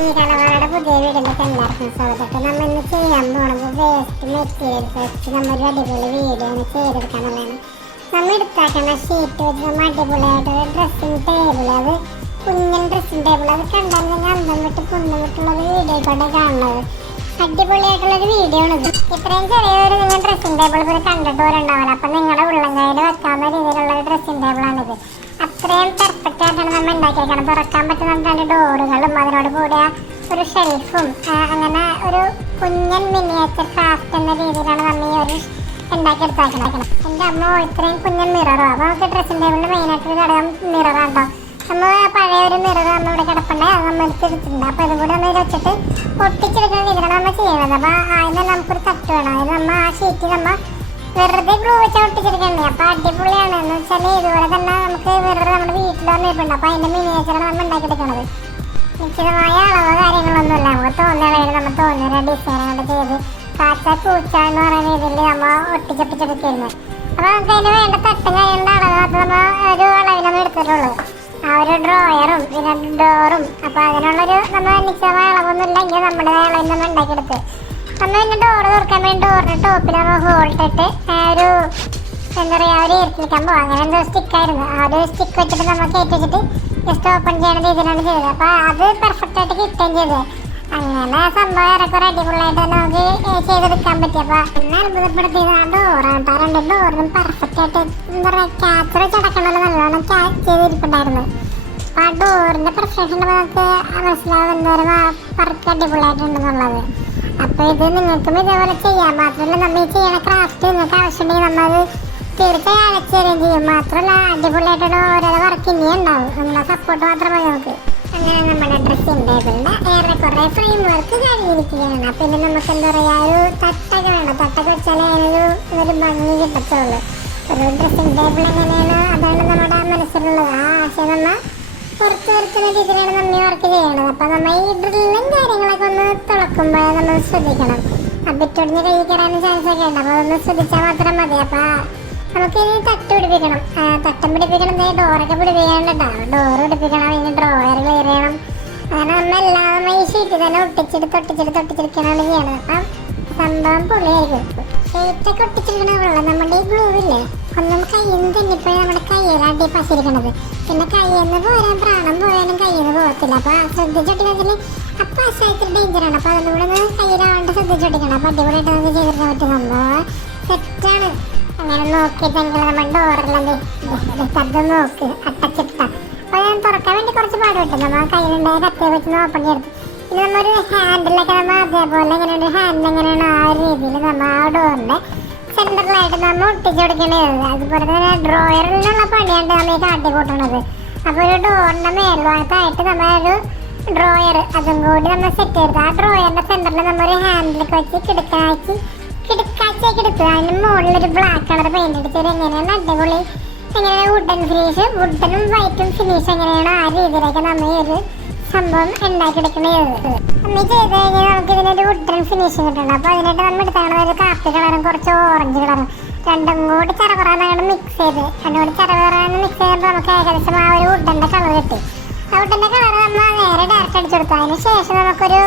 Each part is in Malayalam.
ഈ കലവാട പുതിയ വീടിലേക്ക് എല്ലാവർക്കും സ്വാഗതം. നമ്മൾ ഇന്ന് ചെയ്യാൻ പോണത് വേസ്റ്റ് മെറ്റീരിയൽസ് വെച്ച് നമ്മളൊരു അടിപൊളി വീഡിയോ ചെയ്തെടുക്കാനുള്ളതാണ്. നമ്മൾ എടുത്താക്കുന്ന ഷീറ്റ് വെച്ച് നമ്മൾ അടിപൊളിയായിട്ടൊരു ഡ്രസ്സിങ് ടേബിൾ, അത് കുഞ്ഞൻ ഡ്രസ്സിങ് ടേബിൾ, അത് കണ്ടാൽ തന്നെ അന്തം വിട്ട് കുന്നം വിട്ടുള്ളൊരു വീഡിയോ കൊണ്ട് കാണുന്നത്. അടിപൊളിയായിട്ടുള്ളൊരു വീഡിയോ ആണ് ഇത്. ഇത്രയും ചെറിയൊരു നിങ്ങൾ ഡ്രസ്സിങ് ടേബിൾ ഇവർ കണ്ടിട്ട് പോലെ ഉണ്ടാവില്ല. അപ്പം നിങ്ങളുടെ ഉള്ളങ്കയിൽ വെക്കാവുന്ന രീതിയിലുള്ള ഒരു ഡ്രസ്സിങ് ടേബിളാണിത്. അത്രയും പെർഫെക്റ്റ് ആയിട്ടാണ് നമ്മൾ ഉണ്ടാക്കിയേക്കണം. തുറക്കാൻ പറ്റുന്ന രണ്ട് ഡോറുകളും അതിനോട് കൂടിയ ഒരു ഷെൽഫും, അങ്ങനെ ഒരു കുഞ്ഞൻ മിനിയേച്ചർ ക്രാഫ്റ്റ് എന്ന രീതിയിലാണ് നമ്മൾ ഈ ഒരു ഉണ്ടാക്കിയെടുത്താക്കണം. എൻ്റെ അമ്മ ഇത്രയും കുഞ്ഞൻ മിററോ, അപ്പോൾ നമുക്ക് ഡ്രസ്സിംഗ് ടേബിളിൽ മെയിനായിട്ട് ഘടകം മിററാണ്ടോ. നമ്മൾ പഴയ ഒരു മിറർ നമ്മൾ ഇവിടെ കിടപ്പുണ്ട്, അത് നമ്മൾ എടുത്തിട്ടുണ്ട്. അപ്പോൾ ഇതും കൂടി നമ്മൾ വെച്ചിട്ട് പൊട്ടിച്ചെടുക്കുന്ന രീതിയിലാണ് നമ്മൾ ചെയ്യുന്നത്. അപ്പോൾ ആദ്യം തന്നെ നമുക്കൊരു തട്ട് വേണം. അതിന് നമ്മൾ ആ ഷീറ്റ് നമ്മൾ വെറുതെ ഗ്ലൂ വെച്ച് ഒട്ടിച്ചെടുക്കണ്ടേ. അപ്പോൾ അടിപൊളിയാണ്. എന്ന് വെച്ചാൽ ഇതുപോലെ തന്നെ നമുക്ക് വെറുതെ നമ്മുടെ വീട്ടിൽ വന്നിട്ടുണ്ട്. അപ്പോൾ അതിൻ്റെ മിനിയേച്ചറാണ് നമ്മൾ ഉണ്ടാക്കിയെടുക്കുന്നത്. നിശ്ചിതമായ അളവ് കാര്യങ്ങളൊന്നുമില്ല. നമുക്ക് തോന്നിയ വേണ്ടി നമ്മൾ തോന്നിയ ഡിസൈനുകൾ ചെയ്ത് കാച്ച പൂച്ച എന്ന് പറയുന്ന രീതിയിൽ നമ്മൾ ഒട്ടിച്ചൊട്ടിച്ചെടുക്കുന്നത്. അപ്പോൾ നമുക്ക് അതിന് വേണ്ട തട്ടും കാര്യങ്ങളുടെ അളവ് അത് നമ്മൾ ഒരു അളവിലൊന്നും എടുത്തിട്ടുള്ളൂ. ആ ഒരു ഡ്രോയറും പിന്നെ ഡോറും, അപ്പോൾ അതിനുള്ളൊരു നമ്മൾ നിശ്ചിതമായ അളവൊന്നും ഇല്ലെങ്കിൽ നമ്മുടെ അളവിൽ നമ്മൾ ഉണ്ടാക്കിയെടുത്ത് നമ്മൾ പിന്നെ ഡോറ് തുറക്കാൻ വേണ്ടി ഡോറിൻ്റെ ടോപ്പിൽ നമ്മൾ ഹോൾട്ടിട്ട് ഒരു എന്താ പറയുക ഒരു ഇറക്കിക്കാൻ പോകും. അങ്ങനെ എന്തോ സ്റ്റിക്കായിരുന്നു. ആ ഒരു സ്റ്റിക്ക് വെച്ചിട്ട് നമ്മൾ കയറ്റി വെച്ചിട്ട് ജസ്റ്റ് ഓപ്പൺ ചെയ്യുന്ന രീതിയിലാണ് ചെയ്തത്. അപ്പോൾ അത് പെർഫെക്റ്റായിട്ട് കിട്ടുകയും ചെയ്തത്. അങ്ങനെ സംഭവം ഏറെക്കുറെ അടിപൊളിയായിട്ട് തന്നെ നമുക്ക് ചെയ്തെടുക്കാൻ പറ്റി. അപ്പോൾ എന്നെ അത്ഭുതപ്പെടുത്തിയത് ആ ഡോറാണ്. ആ രണ്ട് ഡോറിനും പെർഫെക്റ്റായിട്ട് എന്താ പറയുക ക്യാച്ചർ വെച്ചടക്കണമല്ലോ, നല്ലോണം ചെയ്തിരിപ്പുണ്ടായിരുന്നു. അപ്പോൾ ആ ഡോറിൻ്റെ പെർഫെക്ഷൻ നമുക്ക് മനസ്സിലാവും എന്തോരം പറക്ക് അടിപൊളിയായിട്ടുണ്ടെന്നുള്ളത്. അപ്പോൾ ഇത് നിങ്ങൾക്കും ഇതേപോലെ ചെയ്യാം. മാത്രമല്ല നമ്മൾ ഈ ചെയ്യണ ക്രാഫ്റ്റ് നിങ്ങൾക്ക് ആവശ്യമുണ്ടെങ്കിൽ നമ്മളത് തീർച്ചയായും അയച്ചു തരുകയും ചെയ്യും. മാത്രമല്ല അടിപൊളിയായിട്ടുള്ള ഓരോ വർക്ക് ഇനിയും ഉണ്ടാവും. നിങ്ങളുടെ സപ്പോർട്ട് മാത്രം മതി നമുക്ക്. അങ്ങനെ നമ്മുടെ ഡ്രസ്സിംഗ് ടേബിളിൻ്റെ ഏറെക്കുറെ ഫ്രെയിം വർക്ക് കഴിഞ്ഞിരിക്കുകയാണ്. പിന്നെ നമുക്ക് എന്താ പറയുക ഒരു തട്ടൊക്കെ വേണം. തട്ടൊക്കെ വെച്ചാൽ അതിനൊരു ഭംഗി കിട്ടത്തുള്ളൂ. ഒരു ഡ്രസ്സിംഗ് ടേബിൾ എങ്ങനെയാണ് അതാണ് നമ്മുടെ മനസ്സിലുള്ളത്. ആ ആശയം നമ്മൾ പുറത്ത് വരുത്തുന്ന രീതിയിലാണ് നമ്മൾ ഈ വർക്ക് ചെയ്യണത്. അപ്പോൾ നമ്മൾ ഈ ഡ്രില്ലും കാര്യങ്ങളൊക്കെ ഒന്ന് തുളക്കുമ്പോൾ നമ്മൾ ശ്രദ്ധിക്കണം. ബിറ്റൊടിഞ്ഞ് കൈ കയറാനും ചാൻസ് ഒക്കെ ഉണ്ട്. അപ്പോൾ അതൊന്ന് ശ്രദ്ധിച്ചാൽ മാത്രം മതി. അപ്പോൾ നമുക്ക് ഇനി തട്ട് പിടിപ്പിക്കണം. തട്ടം പിടിപ്പിക്കണം, ഡോറൊക്കെ പിടിപ്പിക്കാനുണ്ടോ, ഡോറ് പിടിപ്പിക്കണം, അതിന് ഡ്രോയർ ക്ലിയർ ചെയ്യണം. അങ്ങനെ നമ്മളെല്ലാം ഈ ഷീറ്റ് തന്നെ ഒട്ടിച്ചെടുക്കാനാണ് ചെയ്യണത്. അപ്പം സംഭവം പൊളിയായിരിക്കും. ഷീറ്റൊക്കെ ഒട്ടിച്ചെടുക്കണമുള്ള നമ്മുടെ ഈ ഗ്ലൂ ഇല്ലേ, ഒന്നും കയ്യിൽ നിന്ന് തന്നിപ്പോയി നമ്മുടെ കയ്യിലാട്ടി പശിരിക്കണത്. പിന്നെ കയ്യിൽ നിന്ന് പോരാൻ പ്രാണം പോയാലും കയ്യിൽ നിന്ന് പോകത്തില്ല. അപ്പോൾ ശ്രദ്ധിച്ചൊട്ടിക്കണമെങ്കിൽ അപ്പം പശായിട്ട് ഡേഞ്ചറാണ്. അപ്പോൾ അതുകൂടെ ഒന്ന് കയ്യിലാവേണ്ട ശ്രദ്ധിച്ചൊട്ടിക്കണം. അപ്പോൾ അടിപൊളിയായിട്ട് നമുക്ക് ചെയ്തെടുക്കാൻ പറ്റും. സംഭവം സെറ്റാണ്. അങ്ങനെ നോക്കിയിട്ടെങ്കിൽ നമ്മൾ ഡോറിലത് ശബ്ദം നോക്ക് അട്ടച്ചിട്ട. അപ്പോൾ ഞാൻ തുറക്കാൻ വേണ്ടി കുറച്ച് പാട് കിട്ടും. നമ്മൾ കയ്യിലുണ്ടായ കത്തിയെ വെച്ച് ഓപ്പൺ ചെയ്ത് പിന്നെ നമ്മളൊരു ഹാൻഡിലൊക്കെ നമ്മൾ അതേപോലെ എങ്ങനെയാണ് ഹാൻഡിൽ എങ്ങനെയാണ് ആ ഒരു രീതിയിൽ നമ്മൾ ആ ഡോറിൻ്റെ സെൻറ്ററിലായിട്ട് നമ്മൾ ഒട്ടിച്ചു കൊടുക്കേണ്ടത്. അതുപോലെ തന്നെ ഡ്രോയറിലുള്ള പണിയാണ് നമ്മൾ ഈ കാട്ടിക്കൂട്ടണത്. അപ്പോൾ ഒരു ഡോറിൻ്റെ മേൽഭാഗത്തായിട്ട് നമ്മളൊരു ഡ്രോയർ അതും കൂടി നമ്മൾ സെറ്റ് ചെയ്ത് ആ ഡ്രോയറിൻ്റെ സെൻറ്ററിൽ നമ്മളൊരു ഹാൻഡിലൊക്കെ വെച്ച് കിടക്കാച്ചൊക്കെ എടുത്ത് അതിന് മുകളിലൊരു ബ്ലാക്ക് കളർ പെയിൻ്റ് അടിച്ചത് എങ്ങനെയാണ് അടിപൊളി, എങ്ങനെയാണ് വുഡൻ ഫിനിഷ്, വുഡനും വൈറ്റും ഫിനിഷ് എങ്ങനെയാണ് ആ രീതിയിലേക്ക് നമ്മൾ ഈ ഒരു സംഭവം ഉണ്ടാക്കിയെടുക്കുന്നത്. നമ്മൾ ചെയ്ത് കഴിഞ്ഞാൽ നമുക്ക് ഇതിനൊരു വുഡൻ ഫിനിഷിങ് കിട്ടണം. അപ്പോൾ അതിനായിട്ട് നമ്മൾ എടുത്താണ് ഒരു കാപ്പി കളറും കുറച്ച് ഓറഞ്ച് കളറും രണ്ടും കൂടി ചറപറാന്ന് മിക്സ് ചെയ്ത് അതിനോട് ചറപറാന്ന് മിക്സ് ചെയ്യുമ്പോൾ നമുക്ക് ഏകദേശം ആ ഒരു വുഡൻ്റെ കളർ കിട്ടി. ആ വുഡൻ്റെ കളർ നമ്മൾ നേരെ ഡയറക്റ്റ് അടിച്ചു കൊടുത്തു. അതിന് ശേഷം നമുക്കൊരു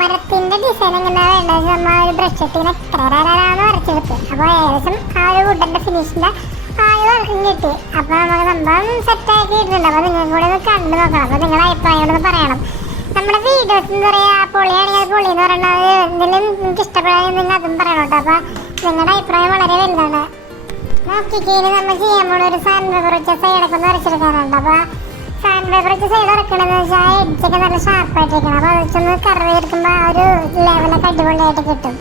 മരത്തിൻ്റെ ഡിസൈൻ എങ്ങനെയാണ് വേണ്ടത് നമ്മൾ ഒരു ബ്രഷ് ഇട്ടിങ്ങനെ എത്രരാന്ന് വരച്ചെടുത്ത്. അപ്പോൾ ഏകദേശം ആ ഒരു വുഡൻ്റെ ഫിനിഷിൻ്റെ ആ ഒരു വർക്കും കിട്ടി. അപ്പോൾ നമുക്ക് സംഭവം സെറ്റാക്കിയിട്ടുണ്ട്. അപ്പോൾ നിങ്ങൾ കൂടെ ഒന്ന് കണ്ടു നോക്കണം. അപ്പോൾ നിങ്ങളുടെ അഭിപ്രായം ഒന്ന് പറയണം. നമ്മുടെ വീഡിയോസ് എന്താ പറയുക പൊളിയാണെങ്കിൽ അത് പൊളി എന്ന് പറയുന്നത് എന്തെങ്കിലും നിങ്ങൾക്ക് ഇഷ്ടപ്പെടാൻ നിങ്ങൾ അതും പറയണം കേട്ടോ. അപ്പോൾ നിങ്ങളുടെ അഭിപ്രായം വളരെ വലുതാണ്. നോക്കിക്കഴിഞ്ഞ് നമ്മൾ ചെയ്യാൻ പോണ ഒരു സാൻഡ് പേപ്പർ വെച്ച സൈഡൊക്കെ ഒന്ന് വരച്ചെടുക്കാനുണ്ട്. അപ്പോൾ സാൻഡ് പേപ്പർ വെച്ച് സൈഡ് ഇറക്കണമെന്ന് വെച്ചാൽ എഡ്ജൊക്കെ നല്ല ഷാർപ്പായിട്ടിരിക്കണം. അപ്പോൾ അത് വെച്ചൊന്ന് കർവ് ചെയ്തെടുക്കുമ്പോൾ ആ ഒരു ലെവലൊക്കെ അടിപൊളിയായിട്ട് കിട്ടും.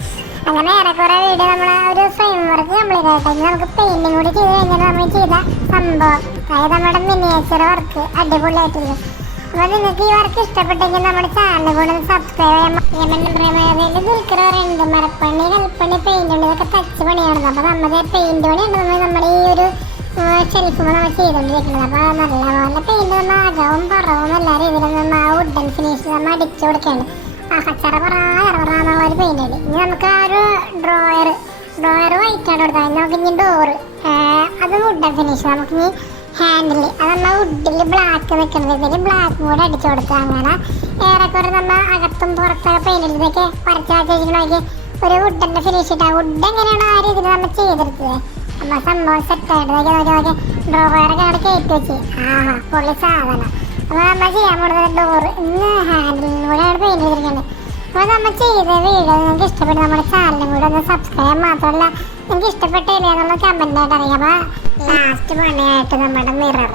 അങ്ങനെ ഏറെക്കുറെ വീഡിയോ നമ്മൾ ആ ഒരു ഫ്രെയിം വർക്ക് കംപ്ലീറ്റ് ആയിട്ട് നമുക്ക് പെയിൻറ്റിങ് കൂടി ചെയ്ത് കഴിഞ്ഞാൽ നമ്മൾ ചെയ്ത സംഭവം അതായത് നമ്മുടെ മിനിയേച്ചർ വർക്ക് അടിപൊളിയായിട്ടില്ല. അപ്പോൾ നിങ്ങൾക്ക് ഈ വർക്ക് ഇഷ്ടപ്പെട്ടെങ്കിൽ നമ്മുടെ ചാനൽ കൂടെ സബ്സ്ക്രൈബ് ചെയ്യാൻ. ദുൽഖർ പറയുന്നുണ്ട് മരപ്പണി കൽപ്പണി പെയിൻ്റ് ഉണ്ട്, ഇതൊക്കെ ടച്ച് പണിയാണത്. അപ്പോൾ നമ്മുടെ പെയിൻറ്റ് പണിയാണ് നമ്മുടെ ഈ ഒരു ഷെൽഫ് നമ്മൾ ചെയ്തുകൊണ്ടിരിക്കുന്നത്. അപ്പോൾ നല്ല പെയിൻറ്റ് നമ്മൾ അകവും പുറവും എല്ലാ രീതിയിലും നമ്മൾ ആ വുഡൻ ഫിനിഷ് നമ്മൾ അടിച്ചു കൊടുക്കുകയാണ്. ചറപറാന്നുള്ള ഒരു പെയിൻ്റ് ഉണ്ട്. ഇനി നമുക്ക് ആ ഒരു ഡ്രോയർ വൈറ്റാണ് കൊടുക്കുക. അതിന് നമുക്ക് ഇനി ഡോറ് അത് വുഡൻ ഫിനിഷ്, നമുക്കിനി ഹാൻഡിൽ അത് നമ്മൾ വുഡിൽ ബ്ലാക്ക് നിൽക്കുന്നത് ഇതിൽ ബ്ലാക്ക് കൂടെ അടിച്ചു കൊടുക്കുക. അങ്ങനെ ഏറെക്കുറെ അതേപോലെ നമ്മൾ അകത്തും പുറത്തൊക്കെ പെയിന്റ് അടിച്ചതൊക്കെ വരച്ച് വെച്ചിരിക്കണമെങ്കിൽ ഒരു വുഡിന്റെ ഫിനിഷ് ഇട്ടാ വുഡ് എങ്ങനെയാണ് ആ രീതിയിൽ നമ്മൾ ചെയ്തെടുത്തത്. നമ്മ സംഭവം സെറ്റായിട്ട് നോക്കി ഡ്രോവറൊക്കെ അവിടെ കയറ്റി വെച്ച് പൊള്ളി സാധനം. അപ്പോൾ നമ്മൾ ചെയ്യാൻ പോകുന്നത് ഡോർ ഇന്ന് ഹാൻഡിലും കൂടെ അവിടെ പെയിന്റ് ചെയ്തിരിക്കുന്നത്. അപ്പോൾ നമ്മൾ ചെയ്ത വീഡിയോ നിങ്ങൾക്ക് ഇഷ്ടപ്പെട്ട് നമ്മുടെ ചാനലും കൂടെ ഒന്ന് സബ്സ്ക്രൈബ് മാത്രമല്ല നിങ്ങൾക്ക് ഇഷ്ടപ്പെട്ടില്ല എന്നുള്ള കമൻറ്റായിട്ട് അറിയാം. അപ്പോൾ ലാസ്റ്റ് പണിയായിട്ട് നമ്മുടെ മിറർ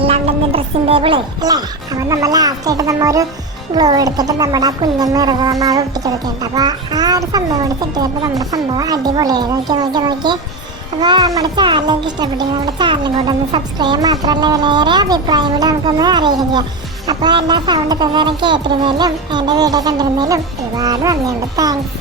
ഇല്ലാണ്ട് ഡ്രസ്സിംഗ് ടേബിളേ അല്ലേ. അപ്പോൾ നമ്മൾ ലാസ്റ്റായിട്ട് നമ്മൾ ഒരു ഗ്ലൂ എടുത്തിട്ട് നമ്മുടെ ആ കുഞ്ഞൻ മിറർ നമ്മൾ അത് ഒട്ടിച്ചെടുക്കുന്നുണ്ട്. അപ്പോൾ ആ ഒരു സംഭവം കൂടി സെറ്റ് ചെയ്തപ്പോൾ നമ്മുടെ സംഭവം അടിപൊളിയായി. നോക്കി അപ്പോൾ നമ്മുടെ ചാനൽ നിങ്ങൾക്ക് ഇഷ്ടപ്പെട്ടെങ്കിൽ നമ്മുടെ ചാനലും കൂടെ ഒന്ന് സബ്സ്ക്രൈബ് മാത്രമല്ല വേറെ അഭിപ്രായം കൂടി നമുക്കൊന്ന് അറിയിക്കുകയും ചെയ്യാം. അപ്പോൾ എല്ലാ സൗണ്ട് ഇത്ര നേരം കേട്ടിരുന്നതിലും എൻ്റെ വീഡിയോ കണ്ടിരുന്നതിലും ഒരുപാട് നന്ദിയുണ്ട്. താങ്ക്സ്.